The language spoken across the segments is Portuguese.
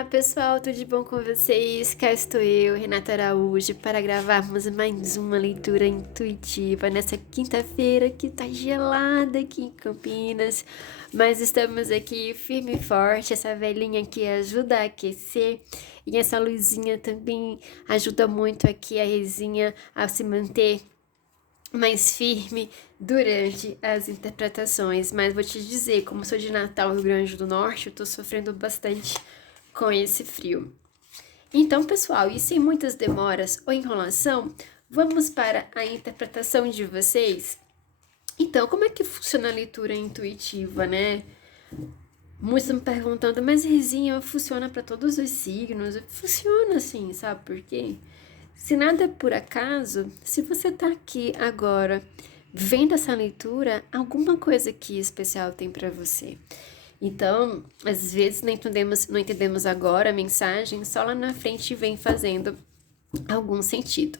Olá pessoal, tudo de bom com vocês? Cá estou eu, Renata Araújo, para gravarmos mais uma leitura intuitiva nessa quinta-feira que tá gelada aqui em Campinas, mas estamos aqui firme e forte. Essa velhinha aqui ajuda a aquecer e essa luzinha também ajuda muito aqui a resinha a se manter mais firme durante as interpretações. Mas vou te dizer, como sou de Natal, Rio Grande do Norte, eu tô sofrendo bastante com esse frio. Então, pessoal, e sem muitas demoras ou enrolação, vamos para a interpretação de vocês. Então, como é que funciona a leitura intuitiva, né? Muitos estão me perguntando, mas Rezinha funciona para todos os signos? Funciona assim, sabe por quê? Se nada é por acaso, se você tá aqui agora vendo essa leitura, alguma coisa aqui especial tem para você. Então, às vezes não entendemos agora a mensagem, só lá na frente vem fazendo algum sentido.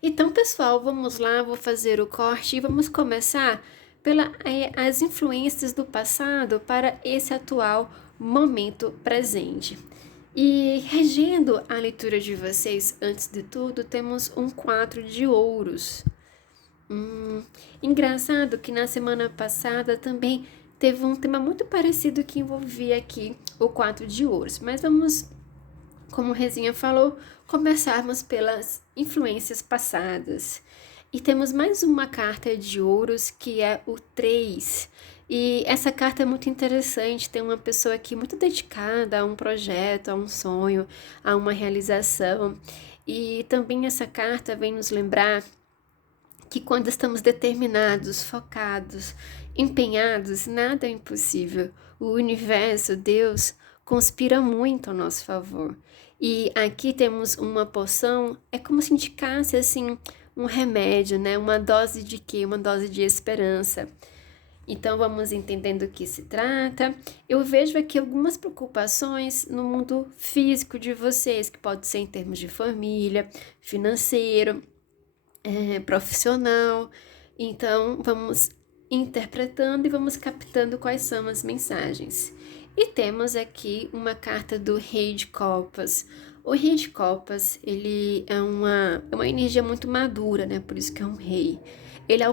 Então, pessoal, vamos lá, vou fazer o corte e vamos começar as influências do passado para esse atual momento presente. E regendo a leitura de vocês, antes de tudo, temos um 4 de ouros. Engraçado que na semana passada também teve um tema muito parecido que envolvia aqui o 4 de ouros. Mas vamos, como Rezinha falou, começarmos pelas influências passadas. E temos mais uma carta de ouros, que é o 3. E essa carta é muito interessante, tem uma pessoa aqui muito dedicada a um projeto, a um sonho, a uma realização. E também essa carta vem nos lembrar que quando estamos determinados, focados, empenhados, nada é impossível. O universo, Deus, conspira muito a nosso favor. E aqui temos uma poção, é como se indicasse assim um remédio, né? Uma dose de quê? Uma dose de esperança. Então vamos entendendo o que se trata. Eu vejo aqui algumas preocupações no mundo físico de vocês, que pode ser em termos de família, financeiro, profissional. Então vamos interpretando e vamos captando quais são as mensagens. E temos aqui uma carta do Rei de Copas. O Rei de Copas, ele é uma energia muito madura, né? Por isso que é um rei. Ele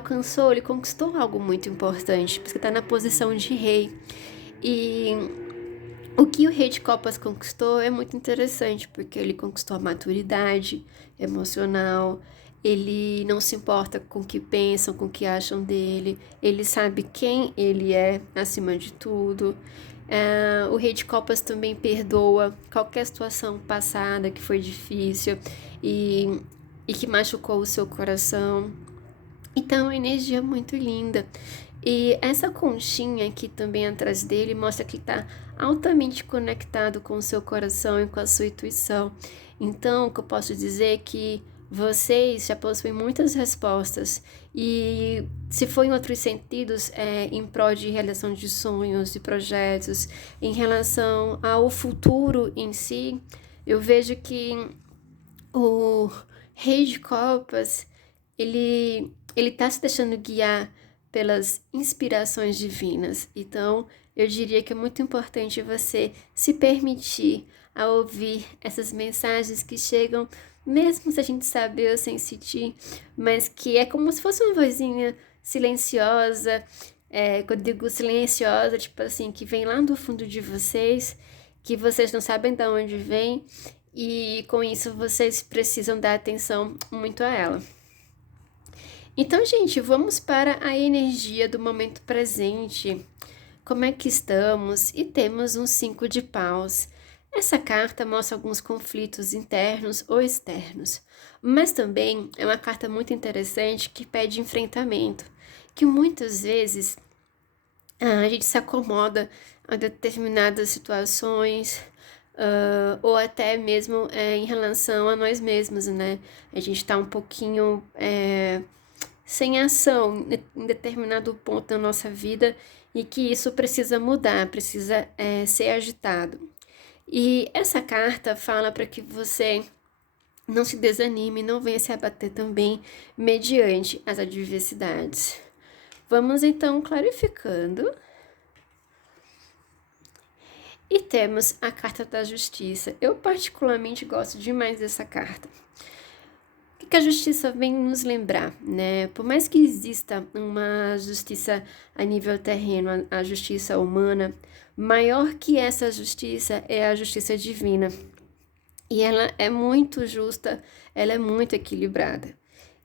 conquistou algo muito importante, porque está na posição de rei. E o que o Rei de Copas conquistou é muito interessante, porque ele conquistou a maturidade emocional, ele não se importa com o que pensam, com o que acham dele, ele sabe quem ele é acima de tudo. O Rei de Copas também perdoa qualquer situação passada que foi difícil e que machucou o seu coração. Então, é uma energia muito linda. E essa conchinha aqui também atrás dele mostra que ele está altamente conectado com o seu coração e com a sua intuição. Então, o que eu posso dizer é que vocês já possuem muitas respostas. E se for em outros sentidos, em prol de realização de sonhos, de projetos, em relação ao futuro em si, eu vejo que o Rei de Copas, ele tá se deixando guiar pelas inspirações divinas. Então, eu diria que é muito importante você se permitir a ouvir essas mensagens que chegam, mesmo se a gente sabe ou sem sentir, mas que é como se fosse uma vozinha silenciosa. Quando eu digo silenciosa, tipo assim, que vem lá do fundo de vocês, que vocês não sabem de onde vem, e com isso vocês precisam dar atenção muito a ela. Então, gente, vamos para a energia do momento presente. Como é que estamos? E temos um 5 de paus. Essa carta mostra alguns conflitos internos ou externos, mas também é uma carta muito interessante que pede enfrentamento, que muitas vezes a gente se acomoda a determinadas situações, ou até mesmo em relação a nós mesmos, né? A gente tá um pouquinho sem ação em determinado ponto da nossa vida e que isso precisa mudar, precisa ser agitado. E essa carta fala para que você não se desanime, não venha se abater também mediante as adversidades. Vamos então clarificando. E temos a carta da justiça. Eu particularmente gosto demais dessa carta. O que a justiça vem nos lembrar, né? Por mais que exista uma justiça a nível terreno, a justiça humana, maior que essa justiça é a justiça divina. E ela é muito justa, ela é muito equilibrada.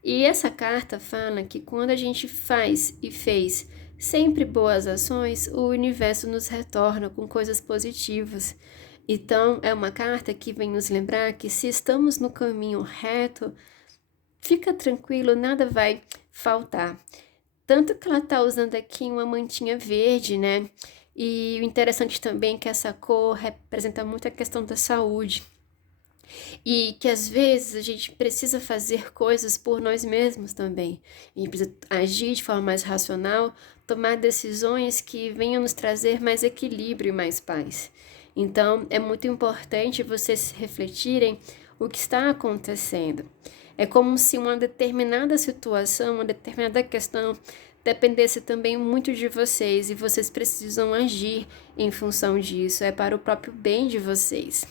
E essa carta fala que quando a gente faz e fez sempre boas ações, o universo nos retorna com coisas positivas. Então, é uma carta que vem nos lembrar que se estamos no caminho reto, fica tranquilo, nada vai faltar. Tanto que ela tá usando aqui uma mantinha verde, né? E o interessante também é que essa cor representa muito a questão da saúde. E que às vezes a gente precisa fazer coisas por nós mesmos também. A gente precisa agir de forma mais racional, tomar decisões que venham nos trazer mais equilíbrio e mais paz. Então, é muito importante vocês refletirem o que está acontecendo. É como se uma determinada situação, uma determinada questão dependesse também muito de vocês e vocês precisam agir em função disso. É para o próprio bem de vocês.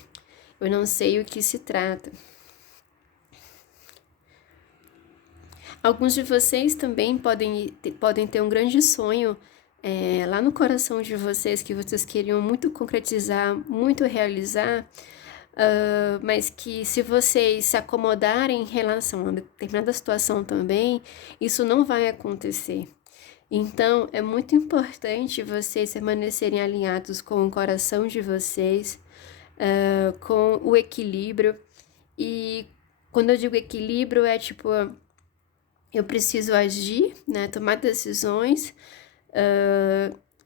Eu não sei o que se trata. Alguns de vocês também podem ter um grande sonho lá no coração de vocês que vocês queriam muito concretizar, muito realizar, mas que se vocês se acomodarem em relação a uma determinada situação também, isso não vai acontecer. Então, é muito importante vocês permanecerem alinhados com o coração de vocês, com o equilíbrio. E quando eu digo equilíbrio, é tipo, eu preciso agir, né, tomar decisões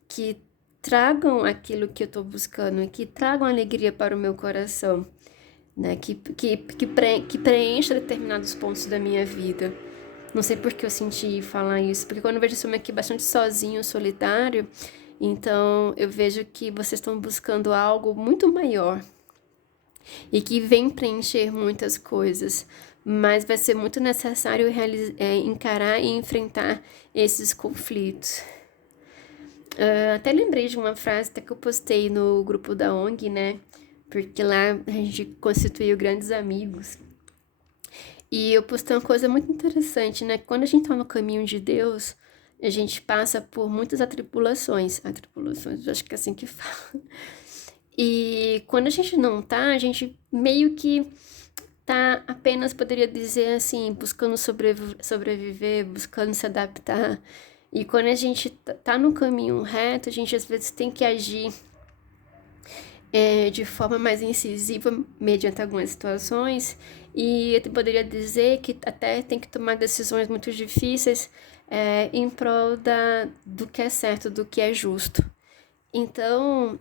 que tragam aquilo que eu estou buscando, que tragam alegria para o meu coração, né, que preencha determinados pontos da minha vida. Não sei por que eu senti falar isso, porque quando eu vejo esse homem aqui bastante sozinho, solitário, então eu vejo que vocês estão buscando algo muito maior e que vem preencher muitas coisas, mas vai ser muito necessário encarar e enfrentar esses conflitos. Até lembrei de uma frase até que eu postei no grupo da ONG, né? Porque lá a gente constituiu grandes amigos. E eu postei uma coisa muito interessante, né? Quando a gente tá no caminho de Deus, a gente passa por muitas atribulações. Atribulações, acho que é assim que fala. E quando a gente não tá, a gente meio que tá apenas, poderia dizer assim, buscando sobreviver, buscando se adaptar. E quando a gente tá no caminho reto, a gente às vezes tem que agir de forma mais incisiva mediante algumas situações, e eu poderia dizer que até tem que tomar decisões muito difíceis em prol do que é certo, do que é justo. Então,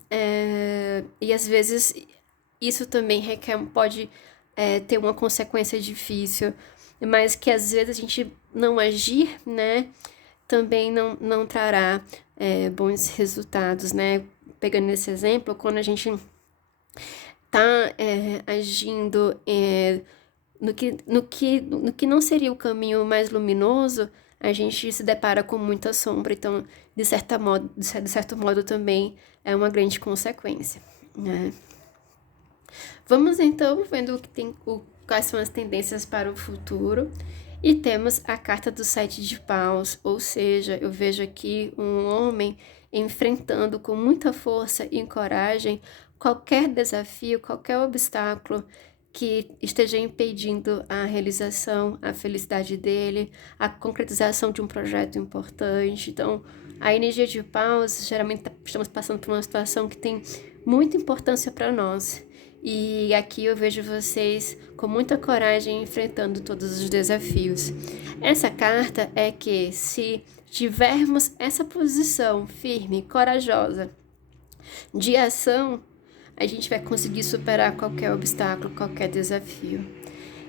e às vezes isso também pode ter uma consequência difícil, mas que às vezes a gente não agir, né, também não trará bons resultados, né? Pegando esse exemplo, quando a gente tá agindo no que não seria o caminho mais luminoso, a gente se depara com muita sombra. Então, de certo modo também é uma grande consequência, né? Vamos então vendo quais são as tendências para o futuro. E temos a carta do 7 de paus, ou seja, eu vejo aqui um homem enfrentando com muita força e coragem qualquer desafio, qualquer obstáculo que esteja impedindo a realização, a felicidade dele, a concretização de um projeto importante. Então, a energia de paus, geralmente estamos passando por uma situação que tem muita importância para nós. E aqui eu vejo vocês com muita coragem enfrentando todos os desafios. Essa carta é que se tivermos essa posição firme, corajosa, de ação, a gente vai conseguir superar qualquer obstáculo, qualquer desafio.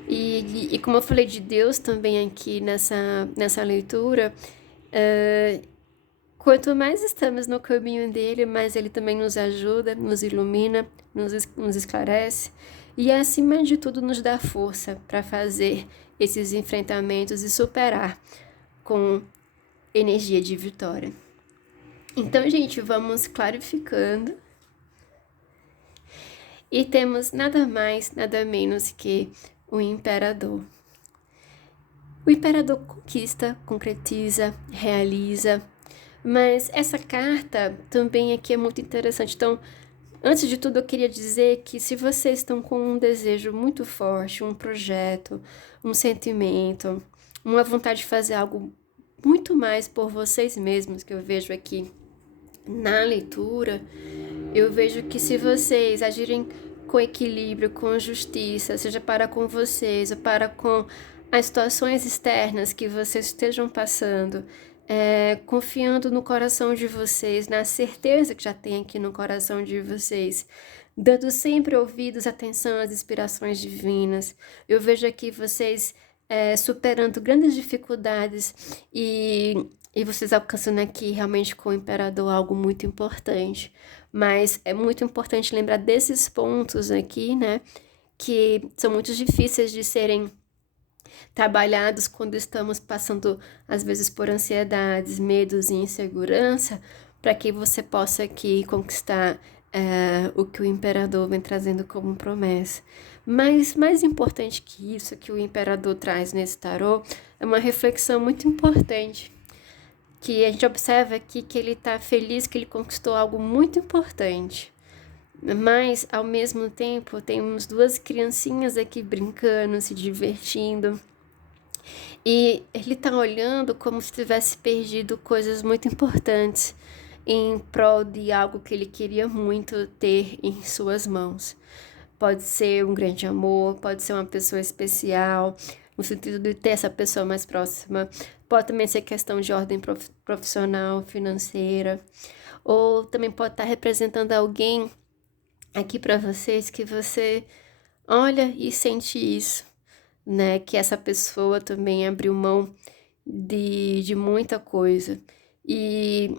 E como eu falei de Deus também aqui nessa leitura, quanto mais estamos no caminho dele, mais ele também nos ajuda, nos ilumina, nos esclarece e, acima de tudo, nos dá força para fazer esses enfrentamentos e superar com energia de vitória. Então, gente, vamos clarificando E temos nada mais, nada menos que o imperador. O imperador conquista, concretiza, realiza, mas essa carta também aqui é muito interessante. Então, antes de tudo, eu queria dizer que se vocês estão com um desejo muito forte, um projeto, um sentimento, uma vontade de fazer algo muito mais por vocês mesmos, que eu vejo aqui na leitura, eu vejo que se vocês agirem com equilíbrio, com justiça, seja para com vocês ou para com as situações externas que vocês estejam passando, confiando no coração de vocês, na certeza que já tem aqui no coração de vocês, dando sempre ouvidos, atenção às inspirações divinas. Eu vejo aqui vocês superando grandes dificuldades e vocês alcançando aqui realmente com o imperador algo muito importante. Mas é muito importante lembrar desses pontos aqui, né? Que são muito difíceis de serem trabalhados quando estamos passando, às vezes, por ansiedades, medos e insegurança, para que você possa aqui conquistar o que o imperador vem trazendo como promessa. Mas mais importante que isso, que o imperador traz nesse tarô, é uma reflexão muito importante, que a gente observa aqui que ele está feliz que ele conquistou algo muito importante. Mas, ao mesmo tempo, temos duas criancinhas aqui brincando, se divertindo. E ele está olhando como se tivesse perdido coisas muito importantes em prol de algo que ele queria muito ter em suas mãos. Pode ser um grande amor, pode ser uma pessoa especial, no sentido de ter essa pessoa mais próxima. Pode também ser questão de ordem profissional, financeira. Ou também pode estar representando alguém aqui para vocês que você olha e sente isso, né? Que essa pessoa também abriu mão de muita coisa. E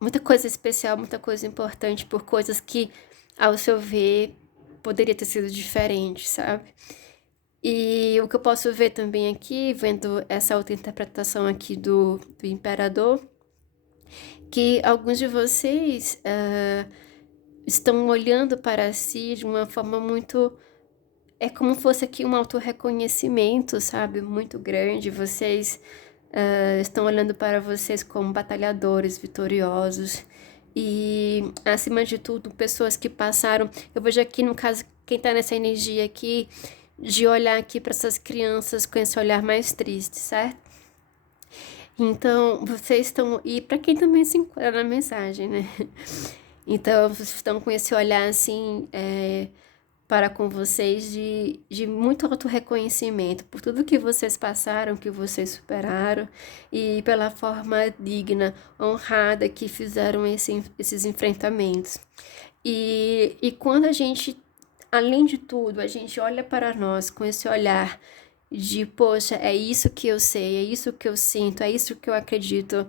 muita coisa especial, muita coisa importante por coisas que, ao seu ver, poderia ter sido diferente, sabe? E o que eu posso ver também aqui, vendo essa outra interpretação aqui do imperador, que alguns de vocês estão olhando para si de uma forma muito... É como fosse aqui um autorreconhecimento, sabe? Muito grande. Vocês estão olhando para vocês como batalhadores vitoriosos. E, acima de tudo, pessoas que passaram... Eu vejo aqui, no caso, quem está nessa energia aqui, de olhar aqui para essas crianças com esse olhar mais triste, certo? Então, vocês estão... E para quem também se enquadra na mensagem, né? Então, vocês estão com esse olhar, assim, para com vocês de muito autorreconhecimento por tudo que vocês passaram, que vocês superaram, e pela forma digna, honrada que fizeram esses enfrentamentos. E quando a gente, além de tudo, a gente olha para nós com esse olhar de, poxa, é isso que eu sei, é isso que eu sinto, é isso que eu acredito,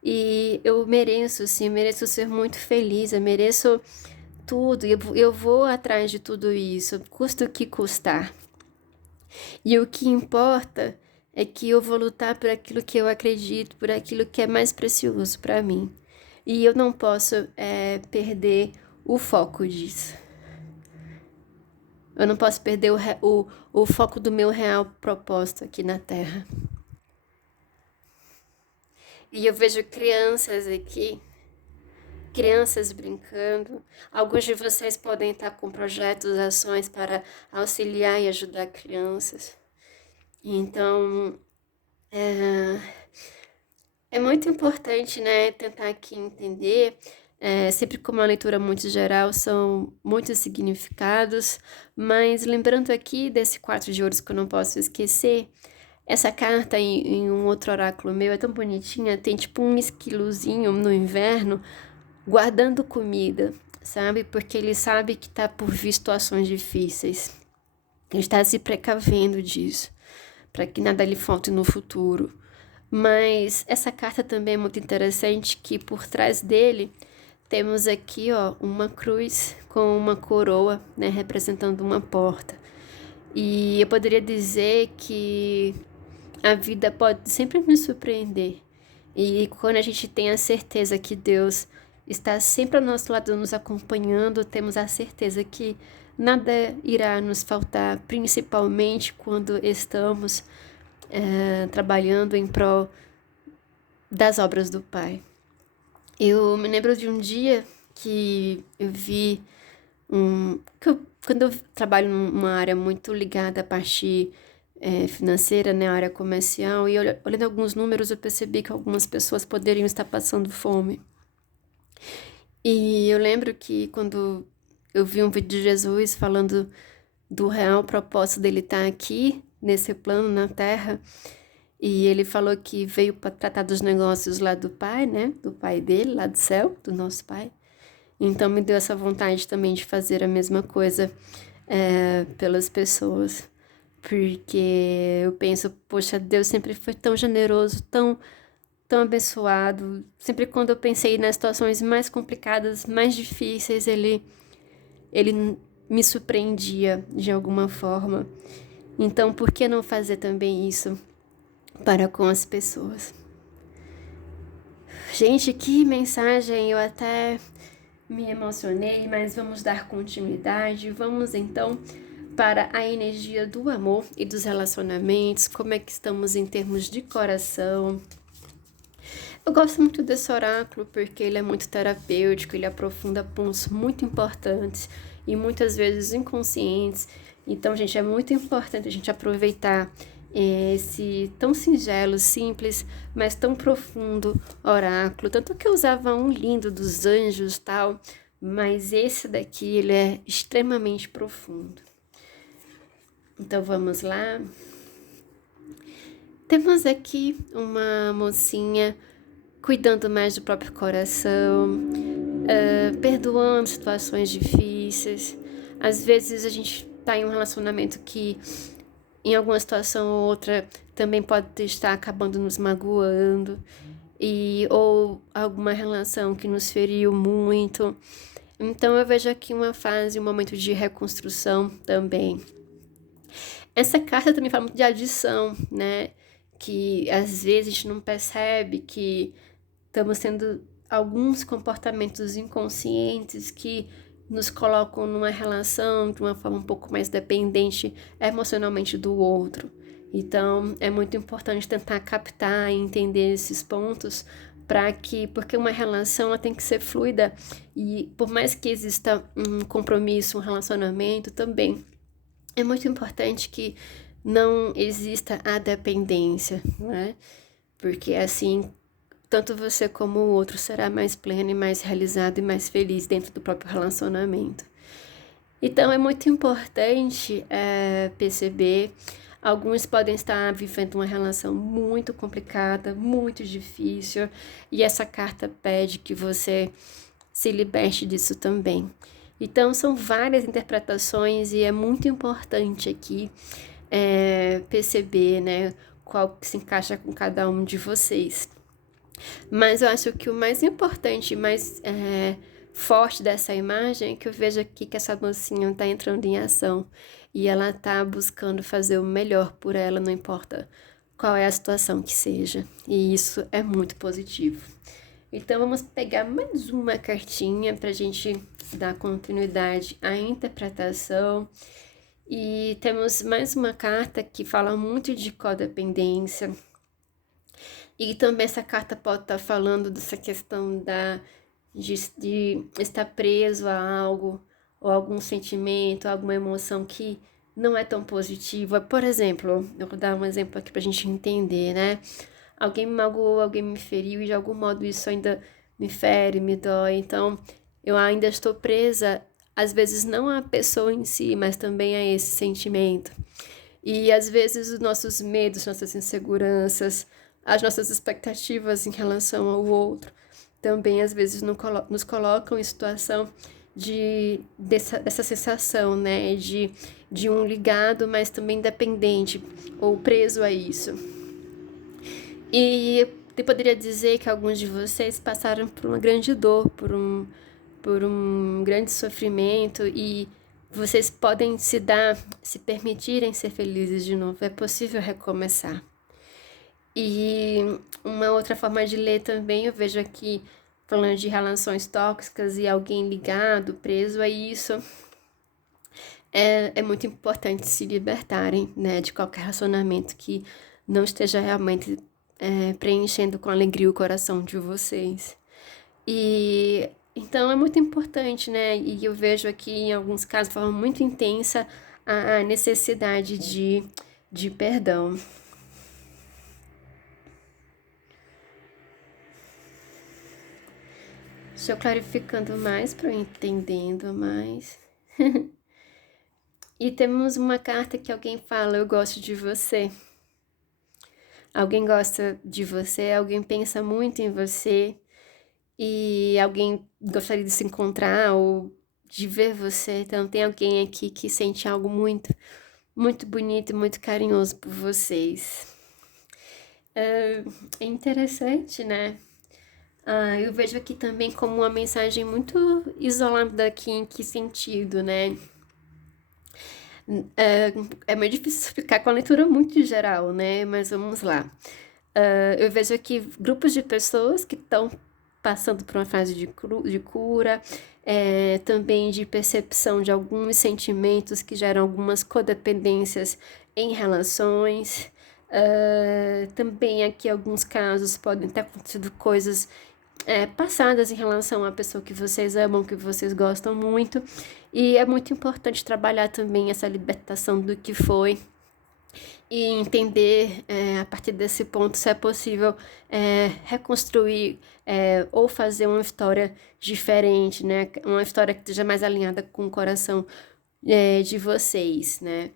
e eu mereço, sim, mereço ser muito feliz, eu mereço tudo, eu vou atrás de tudo isso, custa o que custar. E o que importa é que eu vou lutar por aquilo que eu acredito, por aquilo que é mais precioso para mim. E eu não posso perder o foco disso. Eu não posso perder o foco do meu real propósito aqui na Terra. E eu vejo crianças aqui, crianças brincando. Alguns de vocês podem estar com projetos, ações para auxiliar e ajudar crianças. Então, é muito importante, né, tentar aqui entender, sempre como uma leitura muito geral, são muitos significados, mas lembrando aqui desse 4 de ouros que eu não posso esquecer, essa carta em um outro oráculo meu é tão bonitinha, tem tipo um esquilozinho no inverno guardando comida, sabe? Porque ele sabe que tá por vir situações difíceis. Ele está se precavendo disso, para que nada lhe falte no futuro. Mas essa carta também é muito interessante, que por trás dele temos aqui, ó, uma cruz com uma coroa, né, representando uma porta. E eu poderia dizer que a vida pode sempre nos surpreender. E quando a gente tem a certeza que Deus está sempre ao nosso lado, nos acompanhando. Temos a certeza que nada irá nos faltar, principalmente quando estamos trabalhando em prol das obras do Pai. Eu me lembro de um dia que eu vi quando eu trabalho numa área muito ligada à parte financeira, né, a área comercial, e olhando alguns números, eu percebi que algumas pessoas poderiam estar passando fome. E eu lembro que quando eu vi um vídeo de Jesus falando do real propósito dele estar aqui, nesse plano na Terra, e ele falou que veio para tratar dos negócios lá do Pai, né, do Pai dele, lá do céu, do nosso Pai. Então me deu essa vontade também de fazer a mesma coisa pelas pessoas. Porque eu penso, poxa, Deus sempre foi tão generoso, tão abençoado. Sempre quando eu pensei nas situações mais complicadas, mais difíceis, ele me surpreendia de alguma forma. Então, por que não fazer também isso para com as pessoas? Gente, que mensagem! Eu até me emocionei, mas vamos dar continuidade. Vamos então para a energia do amor e dos relacionamentos. Como é que estamos em termos de coração? Eu gosto muito desse oráculo porque ele é muito terapêutico, ele aprofunda pontos muito importantes e muitas vezes inconscientes. Então, gente, é muito importante a gente aproveitar esse tão singelo, simples, mas tão profundo oráculo. Tanto que eu usava um lindo dos anjos e tal, mas esse daqui, ele é extremamente profundo. Então, vamos lá. Temos aqui uma mocinha cuidando mais do próprio coração, perdoando situações difíceis. Às vezes a gente tá em um relacionamento que, em alguma situação ou outra, também pode estar acabando nos magoando, ou alguma relação que nos feriu muito. Então eu vejo aqui uma fase, um momento de reconstrução também. Essa carta também fala muito de adição, né? Que às vezes a gente não percebe que estamos tendo alguns comportamentos inconscientes que nos colocam numa relação de uma forma um pouco mais dependente emocionalmente do outro. Então, é muito importante tentar captar e entender esses pontos porque uma relação ela tem que ser fluida e por mais que exista um compromisso, um relacionamento também, é muito importante que não exista a dependência, né? Porque assim tanto você como o outro será mais pleno e mais realizado e mais feliz dentro do próprio relacionamento. Então é muito importante perceber, alguns podem estar vivendo uma relação muito complicada, muito difícil, e essa carta pede que você se liberte disso também. Então são várias interpretações e é muito importante aqui perceber, né, qual se encaixa com cada um de vocês. Mas eu acho que o mais importante, mais forte dessa imagem é que eu vejo aqui que essa mocinha está entrando em ação e ela está buscando fazer o melhor por ela, não importa qual é a situação que seja. E isso é muito positivo. Então vamos pegar mais uma cartinha para a gente dar continuidade à interpretação. E temos mais uma carta que fala muito de codependência. E também essa carta pode estar falando dessa questão de estar preso a algo, ou algum sentimento, alguma emoção que não é tão positiva. Por exemplo, eu vou dar um exemplo aqui pra gente entender, né? Alguém me magoou, alguém me feriu e de algum modo isso ainda me fere, me dói. Então, eu ainda estou presa, às vezes não à pessoa em si, mas também a esse sentimento. E às vezes os nossos medos, nossas inseguranças, as nossas expectativas em relação ao outro, também às vezes nos colocam em situação dessa sensação, né, de um ligado, mas também dependente ou preso a isso. E eu poderia dizer que alguns de vocês passaram por uma grande dor, por um grande sofrimento e vocês podem se permitirem ser felizes de novo. É possível recomeçar. E uma outra forma de ler também, eu vejo aqui falando de relações tóxicas e alguém ligado, preso a isso. É muito importante se libertarem, né, de qualquer relacionamento que não esteja realmente preenchendo com alegria o coração de vocês. E então é muito importante, né? E eu vejo aqui em alguns casos de forma muito intensa a necessidade de perdão. Estou clarificando mais para eu entendendo mais. E temos uma carta que alguém fala: eu gosto de você. Alguém gosta de você, alguém pensa muito em você e alguém gostaria de se encontrar ou de ver você. Então tem alguém aqui que sente algo muito, muito bonito e muito carinhoso por vocês. É interessante, né? Eu vejo aqui também como uma mensagem muito isolada aqui, em que sentido, né? É meio difícil explicar com a leitura muito geral, né? Mas vamos lá. Eu vejo aqui grupos de pessoas que estão passando por uma fase de cura, também de percepção de alguns sentimentos que geram algumas codependências em relações. Também aqui alguns casos podem ter acontecido coisas passadas em relação à pessoa que vocês amam, que vocês gostam muito. E é muito importante trabalhar também essa libertação do que foi e entender a partir desse ponto se é possível reconstruir ou fazer uma história diferente, né? Uma história que esteja mais alinhada com o coração de vocês, né?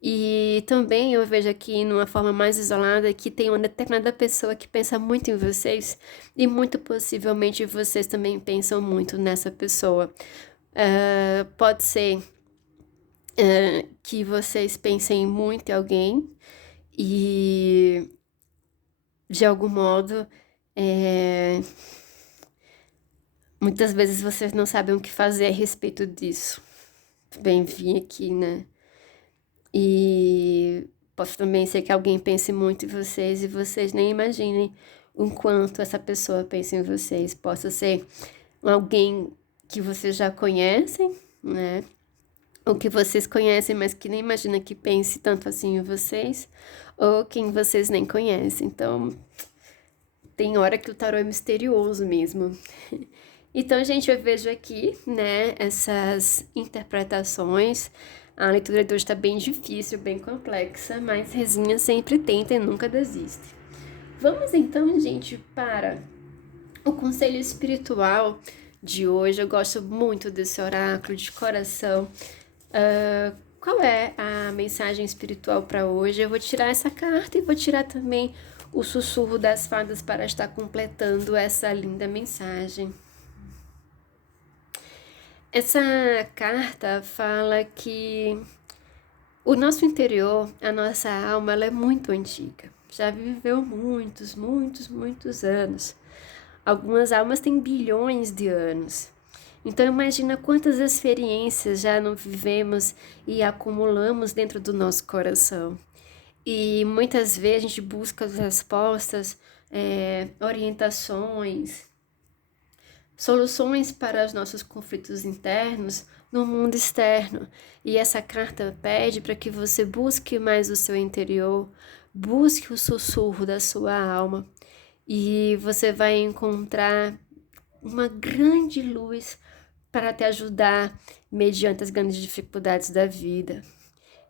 E também eu vejo aqui, numa forma mais isolada, que tem uma determinada pessoa que pensa muito em vocês e muito possivelmente vocês também pensam muito nessa pessoa. Pode ser que vocês pensem muito em alguém e, de algum modo, muitas vezes vocês não sabem o que fazer a respeito disso. Bem, vim aqui, né? E posso também ser que alguém pense muito em vocês e vocês nem imaginem o quanto essa pessoa pensa em vocês. Possa ser alguém que vocês já conhecem, né? Ou que vocês conhecem, mas que nem imagina que pense tanto assim em vocês, ou quem vocês nem conhecem. Então, tem hora que o tarô é misterioso mesmo. Então, gente, eu vejo aqui, né, essas interpretações. A leitura de hoje está bem difícil, bem complexa, mas Rezinha sempre tenta e nunca desiste. Vamos então, gente, para o conselho espiritual de hoje. Eu gosto muito desse oráculo de coração. Qual é a mensagem espiritual para hoje? Eu vou tirar essa carta e vou tirar também o sussurro das fadas para estar completando essa linda mensagem. Essa carta fala que o nosso interior, a nossa alma, ela é muito antiga. Já viveu muitos, muitos, muitos anos. Algumas almas têm bilhões de anos. Então imagina quantas experiências já não vivemos e acumulamos dentro do nosso coração. E muitas vezes a gente busca as respostas, orientações, soluções para os nossos conflitos internos no mundo externo. E essa carta pede para que você busque mais o seu interior, busque o sussurro da sua alma e você vai encontrar uma grande luz para te ajudar mediante as grandes dificuldades da vida.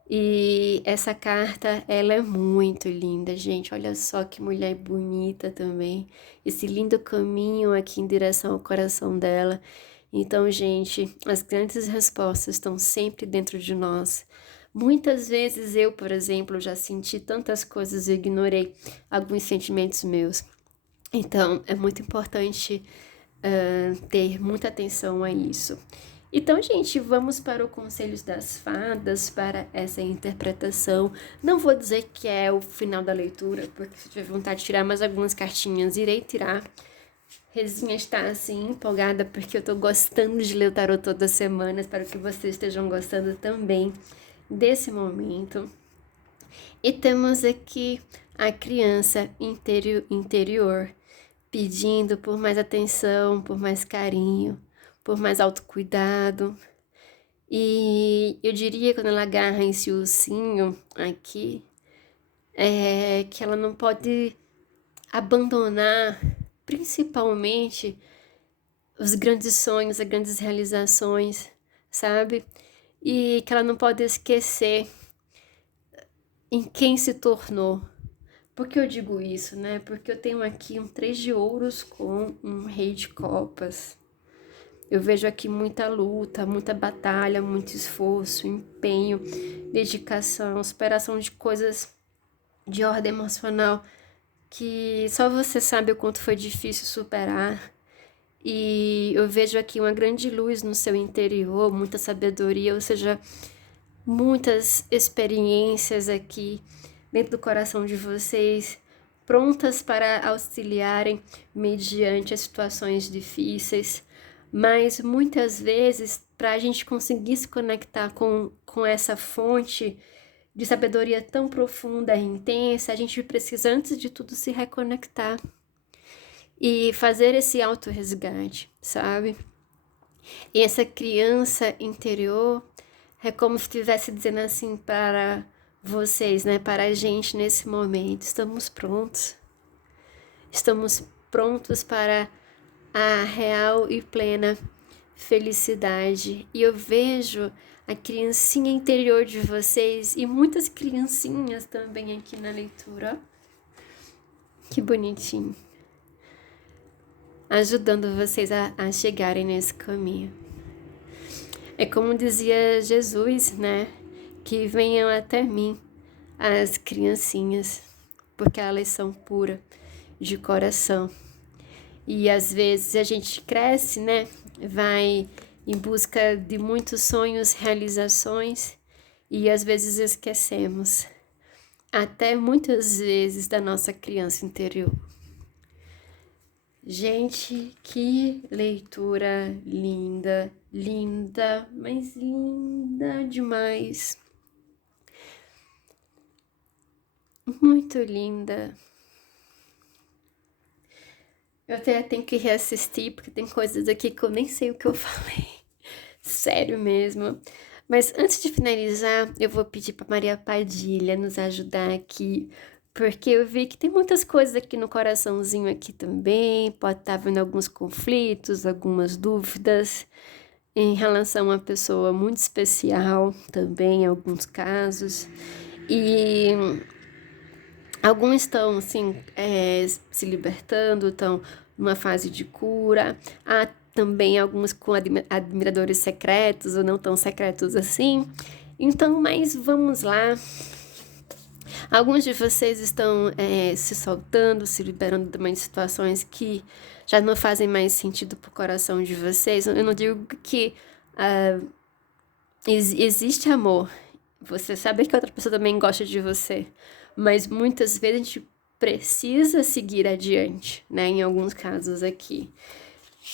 E essa carta, ela é muito linda, gente. Olha só que mulher bonita também. Esse lindo caminho aqui em direção ao coração dela. Então, gente, as grandes respostas estão sempre dentro de nós. Muitas vezes eu, por exemplo, já senti tantas coisas e ignorei alguns sentimentos meus. Então, é muito importante ter muita atenção a isso. Então, gente, vamos para o Conselhos das Fadas, para essa interpretação. Não vou dizer que é o final da leitura, porque se tiver vontade de tirar mais algumas cartinhas, irei tirar. Rezinha está, assim, empolgada, porque eu tô gostando de ler o tarot toda semana. Espero que vocês estejam gostando também desse momento. E temos aqui a criança interior, pedindo por mais atenção, por mais carinho, por mais autocuidado. E eu diria, quando ela agarra esse ursinho aqui, que ela não pode abandonar, principalmente, os grandes sonhos, as grandes realizações, sabe? E que ela não pode esquecer em quem se tornou. Por que eu digo isso, né? Porque eu tenho aqui um 3 de ouros com um rei de copas. Eu vejo aqui muita luta, muita batalha, muito esforço, empenho, dedicação, superação de coisas de ordem emocional que só você sabe o quanto foi difícil superar. E eu vejo aqui uma grande luz no seu interior, muita sabedoria, ou seja, muitas experiências aqui dentro do coração de vocês, prontas para auxiliarem mediante as situações difíceis. Mas muitas vezes, para a gente conseguir se conectar com essa fonte de sabedoria tão profunda e intensa, a gente precisa, antes de tudo, se reconectar e fazer esse autorresgate, sabe? E essa criança interior é como se estivesse dizendo assim para vocês, né? Para a gente nesse momento. Estamos prontos. Estamos prontos para a real e plena felicidade. E eu vejo a criancinha interior de vocês e muitas criancinhas também aqui na leitura. Que bonitinho. Ajudando vocês a chegarem nesse caminho. É como dizia Jesus, né? Que venham até mim as criancinhas, porque elas são puras de coração. E às vezes a gente cresce, né? Vai em busca de muitos sonhos, realizações, e às vezes esquecemos, até muitas vezes, da nossa criança interior. Gente, que leitura linda, linda, mas linda demais. Muito linda. Eu até tenho que reassistir, porque tem coisas aqui que eu nem sei o que eu falei. Sério mesmo. Mas antes de finalizar, eu vou pedir para Maria Padilha nos ajudar aqui, porque eu vi que tem muitas coisas aqui no coraçãozinho aqui também, pode estar havendo alguns conflitos, algumas dúvidas em relação a uma pessoa muito especial também, em alguns casos. E alguns estão, assim, se libertando, estão numa fase de cura. Há também alguns com admiradores secretos ou não tão secretos assim. Então, mas vamos lá. Alguns de vocês estão se soltando, se liberando também de situações que já não fazem mais sentido pro coração de vocês. Eu não digo que existe amor. Você sabe que outra pessoa também gosta de você. Mas muitas vezes a gente precisa seguir adiante, né? Em alguns casos aqui.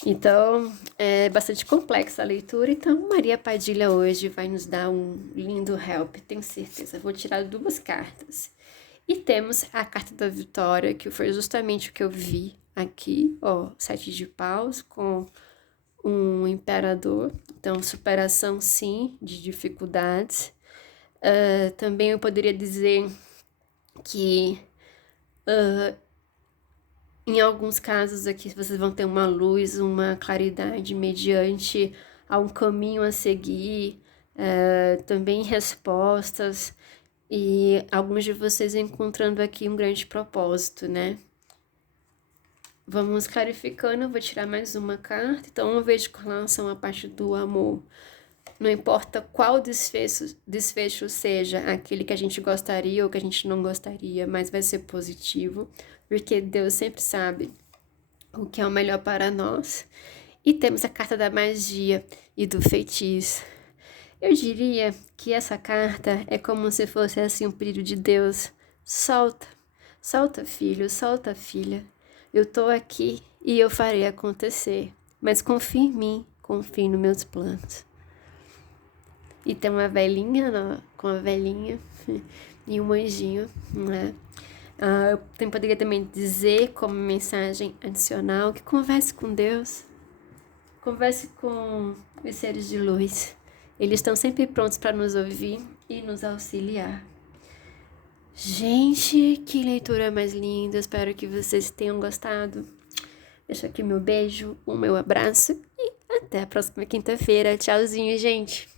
Então, é bastante complexa a leitura. Então, Maria Padilha hoje vai nos dar um lindo help, tenho certeza. Vou tirar 2 cartas. E temos a carta da vitória, que foi justamente o que eu vi aqui, ó, 7 de paus com um imperador. Então, superação, sim, de dificuldades. Também eu poderia dizer que em alguns casos aqui vocês vão ter uma luz, uma claridade mediante a um caminho a seguir, também respostas, e alguns de vocês encontrando aqui um grande propósito, né? Vamos clarificando, eu vou tirar mais uma carta. Então eu vejo com relação à parte do amor. Não importa qual desfecho seja, aquele que a gente gostaria ou que a gente não gostaria, mas vai ser positivo, porque Deus sempre sabe o que é o melhor para nós. E temos a carta da magia e do feitiço. Eu diria que essa carta é como se fosse assim um pedido de Deus. Solta, solta filho, solta filha. Eu tô aqui e eu farei acontecer, mas confie em mim, confie nos meus planos. E tem uma velhinha, com a velhinha e um anjinho, né? Eu poderia também dizer como mensagem adicional que converse com Deus, converse com os seres de luz. Eles estão sempre prontos para nos ouvir e nos auxiliar. Gente, que leitura mais linda. Espero que vocês tenham gostado. Deixo aqui meu beijo, o meu abraço e até a próxima quinta-feira. Tchauzinho, gente!